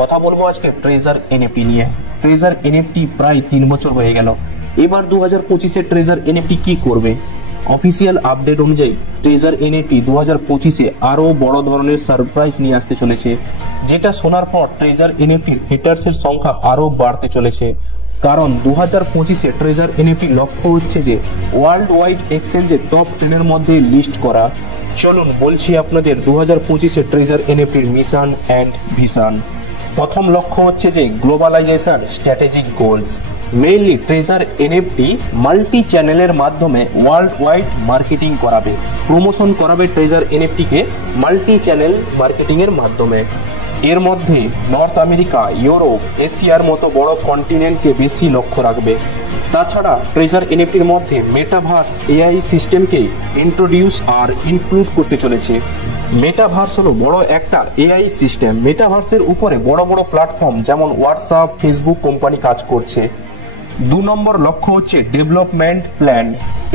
কথা বলবো আজকে ট্রেজার এনএফটি নিয়ে। ট্রেজার এনএফটি প্রায় 3 বছর হয়ে গেল। এবার 2025-এ ট্রেজার এনএফটি কি করবে? অফিসিয়াল আপডেট অনুযায়ী ট্রেজার এনএফটি 2025-এ আরো বড় ধরনের সারপ্রাইজ নিয়ে আসতে চলেছে, যেটা শোনার পর ট্রেজার এনএফটির হেটার্সের সংখ্যা আরো বাড়তে চলেছে। কারণ 2025-এ ট্রেজার এনএফটি লক্ষ্য হচ্ছে যে ওয়ার্ল্ড ওয়াইড এক্সচেঞ্জে টপ 10 এর মধ্যে লিস্ট করা। চলুন বলছি আপনাদের 2025-এ ট্রেজার এনএফটির মিশন অ্যান্ড ভিশন। প্রথম লক্ষ্য হচ্ছে যে globalization strategic goals. Mainly Treasure NFT multi চ্যানেলের মাধ্যমে ওয়ার্ল্ড ওয়াইড মার্কেটিং করাবে, প্রমোশন করাবে ট্রেজার এনএফটিকে মাল্টি চ্যানেল মার্কেটিং এর মাধ্যমে। এর মধ্যে নর্থ আমেরিকা, ইউরোপ, এশিয়ার মতো বড় কন্টিনেন্টকে বেশি লক্ষ্য রাখবে। তাছাড়া ট্রেজার এনএফটির মধ্যে মেটাভার্স এআই সিস্টেমকে ইন্ট্রোডিউস আর ইনক্লুড করতে চলেছে। মেটাভার্স হলো বড় একটা এআই সিস্টেম। মেটাভার্সের উপরে বড় বড় প্ল্যাটফর্ম যেমন হোয়াটসঅ্যাপ, ফেসবুক কোম্পানি কাজ করছে। 2 নম্বর লক্ষ্য হচ্ছে ডেভেলপমেন্ট প্ল্যান।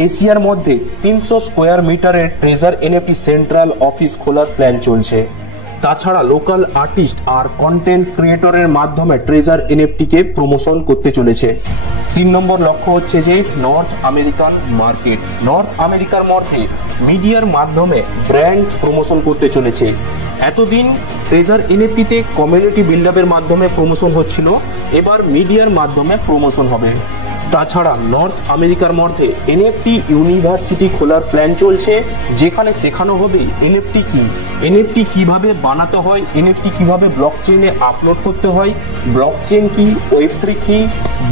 এশিয়ার মধ্যে 300 স্কোয়ার মিটারের ট্রেজার এনএফটি সেন্ট্রাল অফিস খোলার প্ল্যান চলছে। তাছাড়া লোকাল আর্টিস্ট আর কন্টেন্ট ক্রিয়েটরের মাধ্যমে ট্রেজার এনএফটিকে প্রমোশন করতে চলেছে। 3 নম্বর লক্ষ্য হচ্ছে যে নর্থ আমেরিকান মার্কেট। নর্থ আমেরিকার মধ্যে মিডিয়ার মাধ্যমে ব্র্যান্ড প্রমোশন করতে চলেছে। এতদিন ট্রেজার এনএফটিতে কমিউনিটি বিল্ড আপের মাধ্যমে প্রমোশন হচ্ছিল, এবার মিডিয়ার মাধ্যমে প্রমোশন হবে। তাছাড়া নর্থ আমেরিকার মধ্যে এনএফটি ইউনিভার্সিটি খোলার প্ল্যান চলছে, যেখানে শেখানো হবে এনএফটি কি, এনএফটি কিভাবে বানাতে হয়, এনএফটি কিভাবে ব্লকচেইনে আপলোড করতে হয়, ব্লকচেইন কি, ওয়েব3 কি,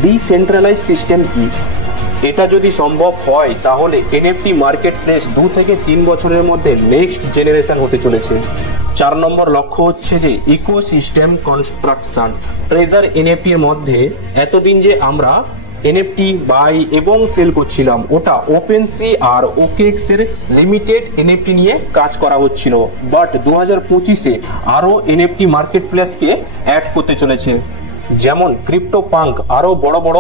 ডিসেন্ট্রালাইজ সিস্টেম কি। এটা যদি সম্ভব হয় তাহলে এনএফটি মার্কেট প্লেস 2 থেকে 3 বছরের মধ্যে নেক্সট জেনারেশন হতে চলেছে। 4 নম্বর লক্ষ্য হচ্ছে যে ইকোসিস্টেম কনস্ট্রাকশন। ট্রেজার এনএফটির মধ্যে এতদিন যে আমরা এনএফটি বাই এবং সেল করছিলাম, ওটা ওপেনসি আর ওকেএক্স এর লিমিটেড এনএফটি নিয়ে কাজ করা হচ্ছিল। বাট 2025-এ আরো এনএফটি মার্কেট প্লেসকে অ্যাড করতে চলেছে, যেমন ক্রিপ্টো পাঙ্ক আরো বড় বড়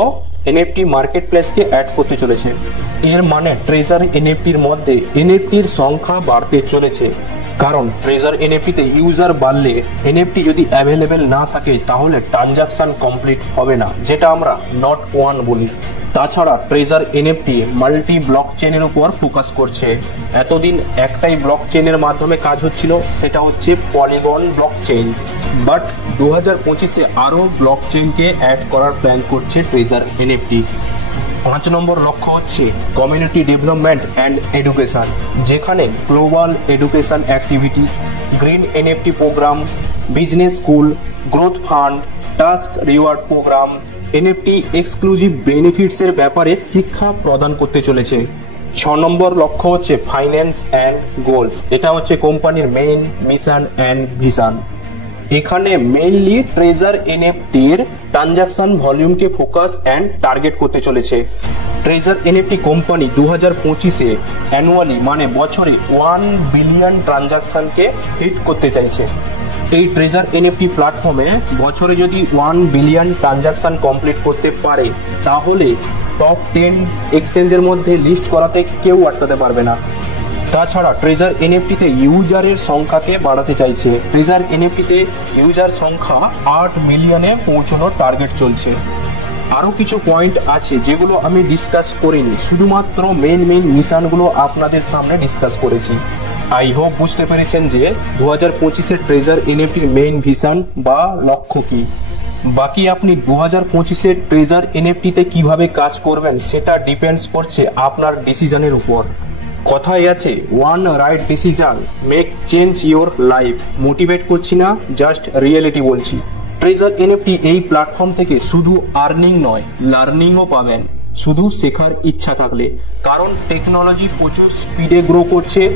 এনএফটি মার্কেট প্লেসকে অ্যাড করতে চলেছে। এর মানে ট্রেজার এনএফটির মধ্যে এনএফটির সংখ্যা বাড়তে চলেছে। কারণ ট্রেজার এনএফটিতে ইউজার বাড়লে এনএফটি যদি অ্যাভেলেবেল না থাকে তাহলে ট্রানজাকশন কমপ্লিট হবে না, যেটা আমরা নট ওয়ান বলি। তাছাড়া ট্রেজার এনএফটি মাল্টি ব্লক চেইনের উপর ফোকাস করছে। এতদিন একটাই ব্লক চেইনের মাধ্যমে কাজ হচ্ছিল, সেটা হচ্ছে পলিগন ব্লক চেইন। বাট 2025-এ আরো ব্লক চেইনকে অ্যাড করার প্ল্যান করছে ট্রেজার এনএফটি। 5 নম্বর লক্ষ্য হচ্ছে কমিউনিটি ডেভেলপমেন্ট অ্যান্ড এডুকেশন, যেখানে global education activities, green NFT program, business school, growth fund, task reward program, NFT exclusive benefits এর ব্যাপারে শিক্ষা প্রদান করতে চলেছে। 6 নম্বর লক্ষ্য হচ্ছে ফাইন্যান্স অ্যান্ড গোলস। এটা হচ্ছে কোম্পানির মেইন মিশন অ্যান্ড ভিশন। এখানে মেইনলি ট্রেজার এনএফটির ট্রানজাকশন ভলিউমকে ফোকাস অ্যান্ড টার্গেট করতে চলেছে। ট্রেজার এনএফটি কোম্পানি 2025-এ অ্যানুয়ালি মানে বছরে 1 বিলিয়ন ট্রানজাকশনকে হিট করতে চাইছে। এই ট্রেজার এনএফটি প্ল্যাটফর্মে বছরে যদি 1 বিলিয়ন ট্রানজাকশন কমপ্লিট করতে পারে তাহলে টপ 10 এক্সচেঞ্জের মধ্যে লিস্ট করাতে কেউ আটকাতে পারবে না। তাছাড়া ট্রেজার এনএফটিতে ইউজারের সংখ্যাকে বাড়াতে চাইছে। ট্রেজার এনএফটিতে ইউজার সংখ্যা 8 মিলিয়নে পৌঁছানোর টার্গেট চলছে। আরো কিছু পয়েন্ট আছে যেগুলো আমি ডিসকাস করিনি, শুধুমাত্র মেইন মিশনগুলো আপনাদের সামনে ডিসকাস করেছি। আই হোপ বুঝতে পেরেছেন যে 2025-এর ট্রেজার এনএফটির মেইন ভিশন বা লক্ষ্য কি। বাকি আপনি 2025-এর ট্রেজার এনএফটিতে কিভাবে কাজ করবেন সেটা ডিপেন্ডস করছে আপনার ডিসিশনের উপর। কথায় আছে one right decision make change your life. Motivate করছি না, জাস্ট রিয়েলিটি বলছি। ট্রেজার এনএফটি এই প্ল্যাটফর্ম থেকে শুধু আর্নিং নয়, লার্নিংও পাবেন, শুধু শেখার ইচ্ছা থাকলে। কারণ টেকনোলজি প্রচুর স্পিডে গ্রো করছে।